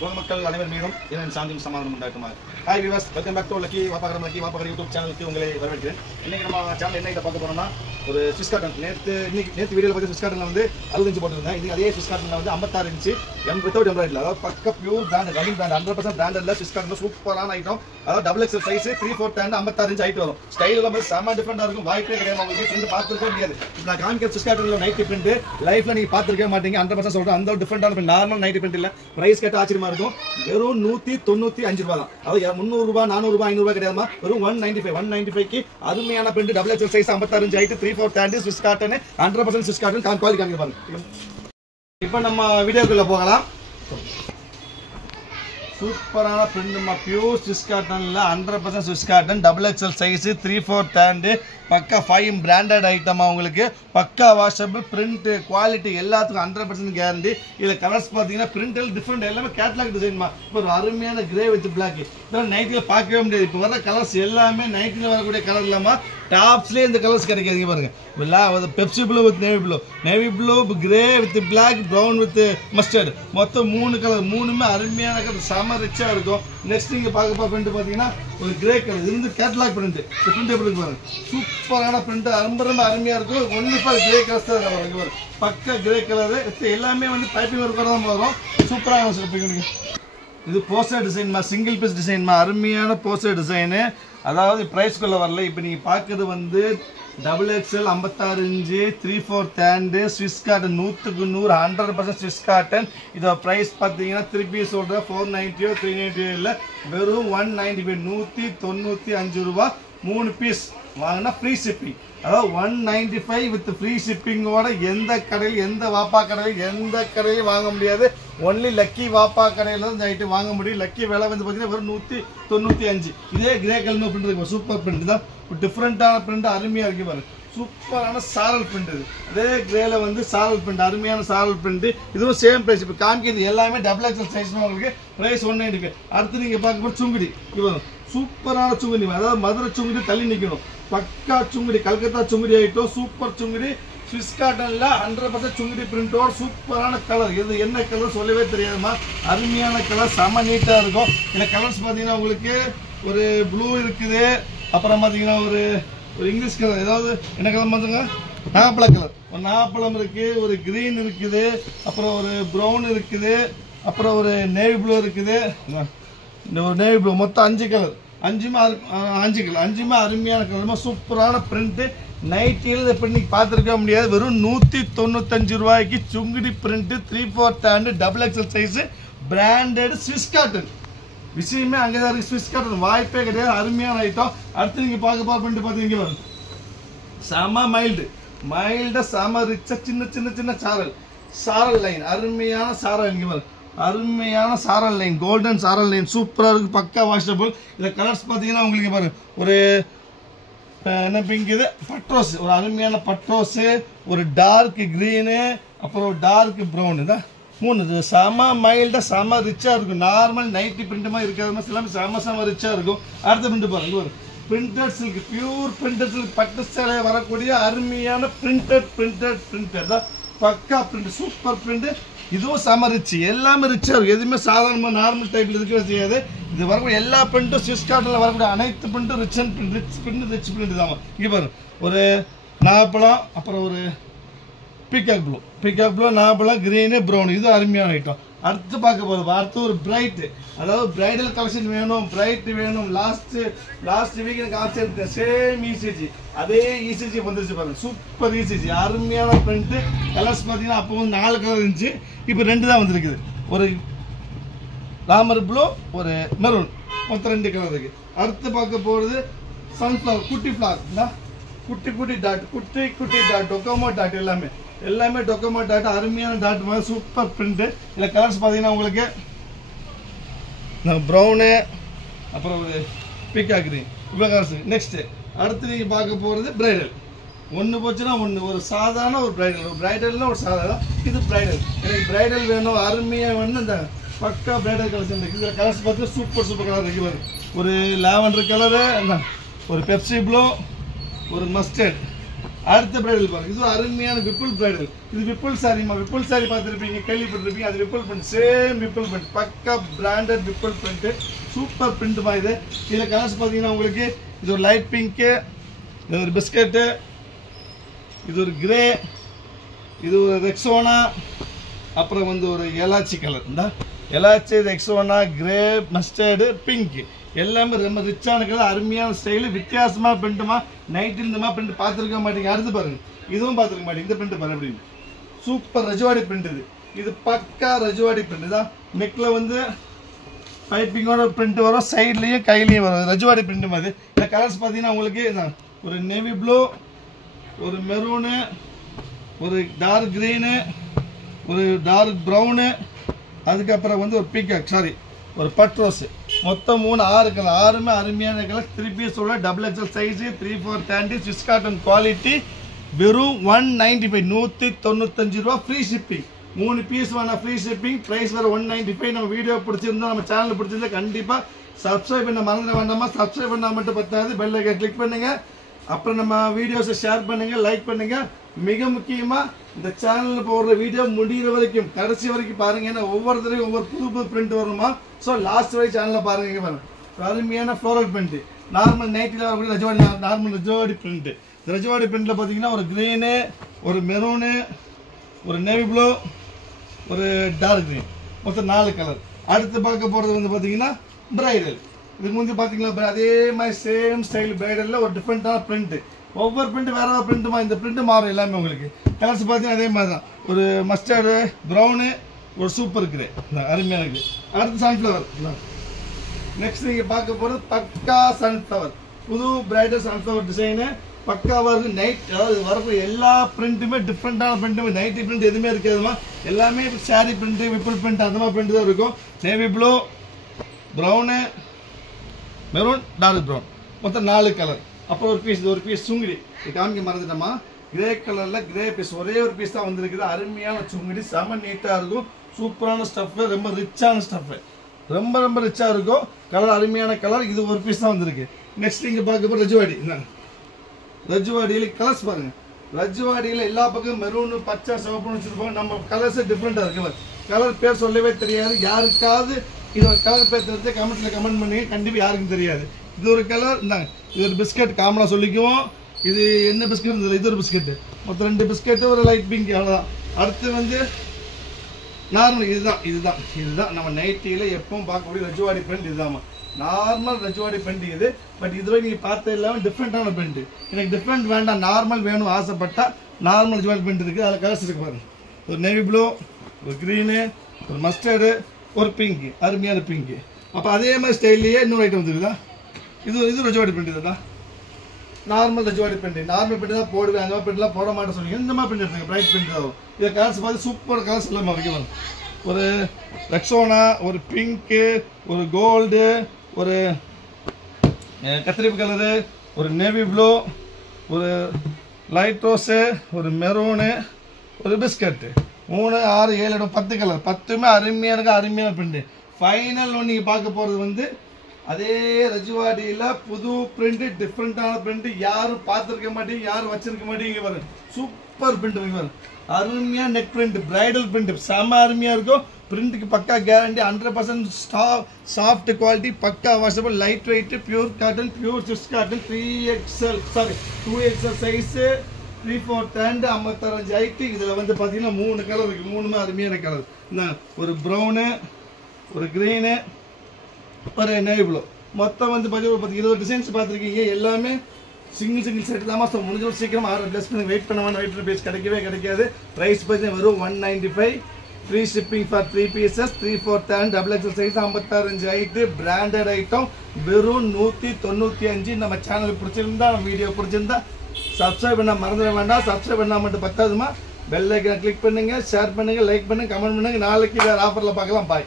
உலக மக்கள் அனைவர் மீதும் என் சாந்தியும் சமாதானம் உண்டாக்குமாறு. Hi viewers, welcome back to lucky வாப்பாகர் யூடியூப் சேனலுக்கு உங்களை வரவேற்கிறேன். இன்னைக்கு நம்ம சேனல் என்ன இதை பார்க்க போறோம்னா, ஒரு ஸ்விஸ் காட்டன். நேற்று வீடியோவில் பார்த்து ஸ்விஸ் காட்டனில் வந்து 60 இன்ச்சு போட்டுருந்தேன். இது அதே ஸ்விஸ் காட்டனில் வந்து 56 இன்ச்சு வித்தவுட் எம்ப்ராய்டரி, அதாவது பக்க பியூர் பிராண்ட், ரன்னிங் பிராண்ட், 100% பிராண்டட்ல ஸ்விஸ் காட்டன் சூப்பரான ஐட்டம். அதாவது double XL size 3/4 hand 56 inch height வரும். ஸ்டைல் எல்லாம் செம்ம டிஃபரெண்டா இருக்கும். வாய்ப்பே கிடையாது, உங்களுக்கு பிரிண்ட் பார்த்துருக்க முடியாது. இப்போ நான் காமிக்கிற ஸ்விஸ் காட்டனில் நைட்டி பிரிண்ட் லைஃப்ல நீங்க பார்த்துருக்கவே மாட்டீங்க. 100% சொல்றேன், அந்த டிஃபரெண்டான நார்மல் நைட்டி பிரிண்ட் இல்ல. பிரைஸ் கேட்ட ஆச்சரியமா இருக்கும். வெறும் 195 ரூபாய் தான். அதாவது 300 ரூபாய் 400 ரூபாய் 500 ரூபாய் கிடையாதுமா. வெறும் 195க்கு அருமையான print, double XL size 56 inch height 3/4 hand Swiss cotton, 100% Swiss cotton. Quality காமிக்க பாருங்க. இப்போ நம்ம வீடியோக்குள்ள போகலாம். சூப்பரான பிரிண்ட், பியூர் ஸ்விஸ் காட்டன்ல 100% Swiss cotton, double XL size 3/4 hand, பக்கா 5 பிராண்டட் ஐட்டமா. உங்களுக்கு பக்கா வாஷபிள், பிரிண்ட் குவாலிட்டி எல்லாத்துக்கும் 100% கேரண்டி. இதுல கலர்ஸ் பாத்தீங்கன்னா பிரிண்ட் டிஃபரெண்ட், எல்லாமே கேட்லாக் டிசைன்மா. இப்போ ஒரு அருமையான கிரே வித் பிளாக், இதெல்லாம் நைட்ல பார்க்கவே முடியாது. இப்போ வர கலர்ஸ் எல்லாமே நைட்ல வரக்கூடிய கலர் இல்லாம டாப்ஸ்லேயே இந்த கலர்ஸ் கிடைக்காதுங்க பாருங்க. Pepsi blue with navy blue, grey with black, brown with mustard, மொத்தம் 3 கலர். 3மே அருமையான கலர், செம ரிச்சா இருக்கும். நெக்ஸ்ட் நீங்க பார்க்க பிரிண்ட் பாத்தீங்கன்னா ஒரு கிரே கலர், இது வந்து கேட்லாக் பிரிண்ட். பிரிண்ட் எப்படி பாருங்க, சூப்பரான பிரிண்ட், ரொம்ப அருமையா இருக்கும். ஒன்லி ஃபார் கிரே கலர்ஸ் தான் வரும். பக்கா கிரே கலர், எல்லாமே வந்து பைப்பிங் ஒர்க் தான் வரும். சூப்பராக வச்சிருப்பீங்க. இது போஸ்டர் டிசைன்மா, சிங்கிள் பீஸ் டிசைன்மா, அருமையான போஸ்டர் டிசைனு. அதாவது பிரைஸ்குள்ள வரல. இப்போ நீங்க பார்க்கறது வந்து double XL 56 inch 3/4 hand Swiss cotton, 100க்கு 100 100% ஸ்விஸ் காட்டன். இதோட பிரைஸ் பார்த்தீங்கன்னா திருப்பி சொல்ற 490 390 இல்லை, வெறும் 195 195 ரூபாய். 3 பீஸ் வாங்கினா ஃப்ரீ ஷிப்பிங். அதாவது 195 வித் ஃப்ரீ ஷிப்பிங்கோட எந்த கடையில், எந்த வாப்பா கடையில், எந்த கடையிலும் வாங்க முடியாது. ஒன்லி லக்கி வாப்பா கடையில் தான் இந்த ஐட்டம் வாங்க முடியும். லக்கி விலை வந்து பார்த்தீங்கன்னா வெறும் 195. இதே கிரே கலர் பிரிண்ட் இருக்கு, சூப்பர் பிரிண்ட் தான். டிஃப்ரெண்டான பிரிண்ட், அருமையாக இருக்கு பாருங்க. சூப்பரான சாரல் பிரிண்ட். இது அதே கிரேல வந்து சாரல் பிரிண்ட், அருமையான சாரல் பிரிண்ட். இதுவும் சேம் பிரைஸ். இப்போ காமிக்கிறது எல்லாமே டபுள் எக்ஸல் சைஸ் உங்களுக்கு பிரைஸ் 195. அடுத்து நீங்க பார்க்கும்போது சுங்குடி, இது சூப்பரான சுங்குடி, அதாவது மதுரை சுங்குடி தள்ளி நிற்கணும். பக்கா சுங்குடி, கல்கத்தா சுங்குடி ஐட்டம், சூப்பர் சுங்குடி ஸ்விஸ் காட்டன்ல 100% சுங்குடி பிரிண்டோட சூப்பரான கலர். இது என்ன கலர் சொல்லவே தெரியாதுமா, அருமையான கலர், செம நீட்டா இருக்கும். இந்த கலர்ஸ் பார்த்தீங்கன்னா உங்களுக்கு ஒரு ப்ளூ இருக்குது, அப்புறம் பார்த்தீங்கன்னா ஒரு இங்கிலீஷ் கலர், ஏதாவது என்ன கலர் பார்த்துங்க, நாகப்பழ கலர், ஒரு நாகப்பழம் இருக்கு, ஒரு கிரீன் இருக்குது, அப்புறம் ஒரு ப்ரௌன் இருக்குது, அப்புறம் ஒரு நேவி ப்ளூ இருக்குது, இந்த ஒரு நேவி ப்ளூ. மொத்தம் 5 கலர், 5 அருமையான கலர், சூப்பரான பிரிண்ட். நைட்டில் பிரிண்ட் பார்த்துருக்க முடியாது. வெறும் 195 ரூபாய்க்கு Sungudi print 3/4 hand double XL size branded Swiss cotton. விஷயமே அங்கேதான் இருக்கு. ஸ்விஸ் காட்டன் வாய்ப்பே கிடையாது, அருமையான ஐட்டம். அடுத்து நீங்க பார்க்க பிரிண்ட் பார்த்தீங்க பாருங்க, செம மைல்டு செம ரிச்சா, சின்ன சாரல் லைன், அருமையான சாரல். இங்க பாருங்க, அருமையான சாரல் லைன், கோல்டன் சாரல் லைன், சூப்பராக இருக்கு, பக்கா வாஷபிள். இந்த கலர்ஸ் பார்த்தீங்கன்னா உங்களுக்கு பாருங்க, ஒரு என்ன பிங்க், இது பட்ரோஸ், ஒரு அருமையான பட்ரோஸு, ஒரு டார்க் கிரீனு, அப்புறம் ஒரு டார்க் ப்ரௌன். இதான் 3. செம மைல்டாக செம ரிச்சாக இருக்கும். நார்மல் நைட்டி பிரிண்ட் மாதிரி இருக்காது, எல்லாமே செம ரிச்சாக இருக்கும். அடுத்த பிரிண்ட் பாருங்க, ஒரு printed silk, pure printed silk, பட்டு சேலையை வரக்கூடிய அருமையான பிரிண்டட் தான். பக்கா பிரிண்ட், சூப்பர் பிரிண்ட். இதுவும் செம ரிச், எல்லாமே ரிச்சா இருக்கும். எதுவுமே சாதாரணமாக நார்மல் டைப்ல இருக்கவே செய்யாது. இது வரக்கூடிய எல்லா பிரிண்ட்டும் ஸ்விஸ் காட்டன்ல வரக்கூடிய அனைத்து பிரிண்ட்டும் ரிச் பிரிண்ட் தான். இங்கே பாருங்க, ஒரு நாகப்பழம், அப்புறம் ஒரு பீகாக் ப்ளூ, நாகப்பழம், கிரீனு, ப்ரௌன். இது அருமையான ஐட்டம். அடுத்து பார்க்க போதும், அடுத்து ஒரு பிரைட், அதாவது பிரைடல் கலெக்ஷன் வேணும், பிரைட் வேணும். லாஸ்ட் வீக் எனக்கு ஆப்ஷன் சேம் இசிஜி, அதே இசிஜி வந்துருச்சு பாருங்க, சூப்பர் இசிஜி, அருமையான பிரிண்ட். கலர்ஸ் பார்த்தீங்கன்னா அப்போ வந்து 4 கலர் இருந்துச்சு, இப்போ 2 தான் வந்துருக்குது. ஒரு ராமர் ப்ளூ, ஒரு மெரூன், மொத்தம் 2 கலர் இருக்கு. அடுத்து பார்க்க போகிறது சன்ஃப்ளவர், குட்டி ஃப்ளவர், குட்டி டாட், டொக்கோமோ டாட், எல்லாமே டொக்கோமோ டாட், அருமையான டாட் மாதிரி சூப்பர் பிரிண்ட். இதில் கலர்ஸ் பார்த்தீங்கன்னா உங்களுக்கு ப்ரௌனு, அப்புறம் ஒரு பீகாக் கிரீன், இவ்வளோ கலர்ஸ். நெக்ஸ்ட் அடுத்து நீங்கள் பார்க்க போகிறது பிரைடல். ஒன்று போச்சுன்னா ஒன்று, ஒரு சாதாரண ஒரு பிரைடல்னா ஒரு சாதாரண, இது பிரைடல். எனக்கு பிரைடல் வேணும், அருமையாக வேணும். இந்த பக்கா பிரைடல் கலெக்ஷன் இருக்குது. இதில் கலர்ஸ் பார்த்தீங்கன்னா சூப்பர் கலர் இருக்குது. ஒரு லாவெண்டர் கலரு, ஒரு பெப்சி ப்ளூ, ஒரு மஸ்டர்ட், அடுத்த பிரைடல் பாருங்க, இது அருமையான விப்புல் பிரைடல். இது விப்புல் சாரிமா, விப்புல் சாரி பார்த்துருப்பீங்க, கேள்விப்பட்டிருப்பீங்க. அது Vipul print, same Vipul print, பக்கா பிராண்டட் விப்புல் பிரிண்ட், சூப்பர் பிரிண்ட்மா இது. இதில் கலர்ஸ் பார்த்தீங்கன்னா உங்களுக்கு இது ஒரு லைட் பிங்க்கு, இது ஒரு பிஸ்கட்டு, இது ஒரு கிரே, இது ஒரு ரெக்ஸோனா, அப்புறம் வந்து ஒரு எலாச்சி கலர். இந்த elaichi, Rexona, grey, mustard, pink எல்லாமே ரொம்ப ரிச்சான கலர், அருமையான ஸ்டைலு, வித்தியாசமாக பிரிண்ட்டுமா. நைட்டு இந்த மாதிரி பிரிண்ட் பார்த்துருக்க மாட்டீங்க. அடுத்து பாருங்க, இதுவும் பார்த்துருக்க மாட்டீங்க. இந்த பிரிண்ட் பாருங்க அப்படின்னு சூப்பர் ரஜவாடி பிரிண்ட். இது பக்கா ரஜவாடி பிரிண்ட் தான். நெக்கில் வந்து பைப்பிங்கோட பிரிண்ட் வரும், சைட்லேயும் கையிலையும் வரும். ரஜவாடி பிரிண்ட் மாதிரி. இந்த கலர்ஸ் பார்த்தீங்கன்னா உங்களுக்கு ஒரு நேவி ப்ளூ, ஒரு மெரூனு, ஒரு டார்க் க்ரீனு, ஒரு டார்க் ப்ரௌனு, அதுக்கப்புறம் வந்து ஒரு பீகாக், சாரி ஒரு பட் ரோஸு. மொத்தம் 6 கலர், 6மே அருமையான கலர். 3 பீஸ் உள்ள டபுள் எக்ஸல் சைஸு, 3/4 தேண்டி, ஸ்விஸ் காட்டன் குவாலிட்டி. வெறும் 195, 195 ரூபா. Free shipping. 3 பீஸ் வேணால் ஃப்ரீ ஷிப்பிங். ப்ரைஸ் வேறு 195. நம்ம வீடியோ பிடிச்சிருந்தா, நம்ம சேனல் பிடிச்சிருந்தா கண்டிப்பாக சப்ஸ்கிரைப் பண்ண மறந்துட வேண்டாமா. சப்ஸ்கிரைப் பண்ணால் மட்டும் பத்தாது, பெல் ஐக்கன் கிளிக் பண்ணுங்கள். அப்புறம் நம்ம வீடியோஸை ஷேர் பண்ணுங்கள், லைக் பண்ணுங்கள். மிக முக்கியமாக இந்த சேனலில் போடுற வீடியோ முடிகிற வரைக்கும், கடைசி வரைக்கும் பாருங்கள். ஏன்னா ஒவ்வொருத்தரையும் ஒவ்வொரு புது பிரிண்ட் வருமா. ஸோ லாஸ்ட் வரை சேனலில் பாருங்கள். இங்கே பாருங்கள், அருமையான ஃப்ளோரல் பிரிண்ட்டு, நார்மல் நைட்டில் வரக்கூடிய ரஜவாடி, நார்மல் ரஜவாடி பிரிண்ட்டு. இந்த ரஜவாடி பிரிண்ட்டில் பார்த்தீங்கன்னா ஒரு க்ரீனு, ஒரு மெரூனு, ஒரு நேவி ப்ளூ, ஒரு டார்க் க்ரீன், மொத்தம் 4 கலர். அடுத்து பார்க்க போகிறது வந்து பார்த்தீங்கன்னா பிரைடல். இதுக்கு முந்தி பார்த்தீங்களா அதே மாதிரி சேம் ஸ்டைல் பிரைடலில் ஒரு டிஃப்ரெண்ட்டான பிரிண்ட்டு. ஒவ்வொரு பிரிண்ட் வேறு வேறு பிரிண்ட்டுமா. இந்த பிரிண்ட்டு மாறும் எல்லாமே உங்களுக்கு. கலர்ஸ் பார்த்தீங்கன்னா அதே மாதிரி தான். ஒரு மஸ்டர்டு, ப்ரௌனு, ஒரு சூப்பர் கிரே, அருமையாக இருக்குது. அடுத்து சன்ஃப்ளவர். நெக்ஸ்ட் நீங்கள் பார்க்க போகிறது பக்கா சன்ஃப்ளவர், புது பிரைடல் சன்ஃப்ளவர் டிசைனு. பக்காவாக இருக்குது. நைட், அதாவது வரக்கூடிய எல்லா பிரிண்ட்டுமே டிஃப்ரெண்ட்டான பிரிண்ட்டுமே. நைட்டி பிரிண்ட் எதுவுமே இருக்காதுமா. எல்லாமே சாரி பிரிண்ட்டு, விப்புல் பிரிண்ட், அந்த மாதிரி பிரிண்ட் தான் இருக்கும். Navy blue, brown, maroon, dark brown, மொத்தம் 4 கலர். அப்புறம் ஒரு பீஸ் சுங்குடி. இது காமிக்க மறந்துட்டோமா. கிரே கலரில் கிரே பீஸ், ஒரே ஒரு பீஸ் தான் வந்துருக்குது. அருமையான சுங்குடி, செம்ம நீட்டாக இருக்கும். சூப்பரான ஸ்டஃப்பு, ரொம்ப ரிச்சான ஸ்டஃப்பு, ரொம்ப ரொம்ப ரிச்சாக இருக்கும். கலர் அருமையான கலர். இது ஒரு பீஸ் தான் வந்திருக்கு. நெக்ஸ்ட் இங்கே பார்க்க போகிற ரஜவாடி. ரஜவாடியில் கலர்ஸ் பாருங்கள். ரஜவாடியில் எல்லா பக்கமும் மெரூனு, பச்சை, சிவப்புன்னு வச்சுருப்போம். நம்ம கலர்ஸே டிஃப்ரெண்ட்டாக இருக்குல்ல. கலர் பேர் சொல்லவே தெரியாது. யாருக்காவது இதோட கலர் பேர் தெரிஞ்சு கமெண்ட்ஸில் கமெண்ட் பண்ணி. கண்டிப்பாக யாருக்கும் தெரியாது. இது ஒரு கலர். இந்தாங்க, இது ஒரு பிஸ்கட், காமனாக சொல்லிக்குவோம். இது என்ன பிஸ்கட் இருந்தது, இது ஒரு பிஸ்கட்டு. மொத்தம் 2 பிஸ்கட்டு, ஒரு லைட் பிங்க், அவ்வளோதான். அடுத்து வந்து நார்மல். இதுதான் நம்ம நைட்டியில் எப்பவும் பார்க்கக்கூடிய ரஜவாடி பிரிண்ட். இதுதாம்மா நார்மல் ரஜவாடி பிரிண்ட் இது. பட் இதுவரை நீங்கள் பார்த்த இல்லாமல் டிஃப்ரெண்ட்டான பிரிண்ட். எனக்கு டிஃப்ரெண்ட் வேண்டாம், நார்மல் வேணும் ஆசைப்பட்டால் நார்மல் ரஜவாடி பிரிண்ட் இருக்குது. அதில் கலர்ஸ் இருக்குது பாருங்க. ஒரு நேவி ப்ளூ, ஒரு க்ரீனு, ஒரு மஸ்டர்டு, ஒரு பிங்க்கு, அருமையான பிங்க்கு. அப்போ அதே மாதிரி ஸ்டைல்லையே இன்னொரு ஐட்டம் வந்துருக்குதா. இது ரஜவாடி பிரிண்ட். இதுதான் நார்மல் ரஜவாடி பிரிண்ட். நார்மல் பிரிண்ட் தான் போடுவேன், அந்த மாதிரி பிரிண்ட்லாம் போட மாட்டேன் சொல்லுங்க. இந்த மாதிரி பிரிண்ட் எடுத்துங்க, பிரைட் பிரிண்ட் தான். இதை கலர்ஸ் பார்த்து சூப்பர் கலர்ஸ் இல்லாமல் வைக்கலாம். ஒரு ரெக்ஸோனா, ஒரு பிங்க்கு, ஒரு கோல்டு, ஒரு கத்திரிப்பு கலரு, ஒரு நேவி ப்ளூ, ஒரு லைட் ரோஸு, ஒரு மெரூனு, ஒரு பிஸ்கட்டு. 3, 6, 7, 10 கலர். 10மே அருமையான பிரிண்ட். ஃபைனல் ஒன்று நீங்கள் பார்க்க போகிறது வந்து அதே ரஜவாடியில் புது பிரிண்ட், டிஃப்ரெண்ட்டான பிரிண்ட். யாரும் பார்த்துருக்க மாட்டீங்க, யாரும் வச்சிருக்க மாட்டீங்க. பாருங்க, சூப்பர் பிரிண்ட். பாருங்க, அருமையாக நெக் பிரிண்ட், பிரைடல் பிரிண்ட், செம்ம அருமையாக இருக்கும். பிரிண்ட்டுக்கு பக்கா கேரண்டி, 100% சாஃப்ட் குவாலிட்டி, பக்கா washable, light weight, pure cotton, pure Swiss cotton. 2XL size, 3/4 தேண்டு, 55 height. இதில் வந்து பார்த்தீங்கன்னா 3 கலர் இருக்குது. 3மே அருமையான கலர். ஒரு ப்ரௌனு, ஒரு க்ரீனு, ஒரு நேவி ப்ளூ. மொத்தம் வந்து பார்த்தீங்கன்னா 20 டிசைன்ஸ் பார்த்துருக்கீங்க. எல்லாமே சிங்கிள் செட் தான். ஸோ முடிஞ்ச சீக்கிரம் ஆர்டர் ப்ளஸ் பண்ணி வெயிட் பண்ண வேண்டாம். வெயிட் பேஸ் கிடைக்காது. ப்ரைஸ் பார்த்தீங்கன்னா வெறும் 195. Free shipping for 3 pieces, 3/4 hand, double XL size, 56 height, branded item. வெறும் 195. நம்ம சேனல் பிடிச்சிருந்தா, நம்ம வீடியோ பிடிச்சிருந்தா சப்ஸ்கிரைப் பண்ண மறந்துட வேண்டாம். சப்ஸ்கிரைப் பண்ணால் மட்டும் பத்தாதுமா. பெல் ஐக்கனை கிளிக் பண்ணுங்கள், ஷேர் பண்ணுங்கள், லைக் பண்ணுங்கள், கமெண்ட் பண்ணுங்கள். நாளைக்கு வேறு ஆஃபரில் பார்க்கலாம். பாய்.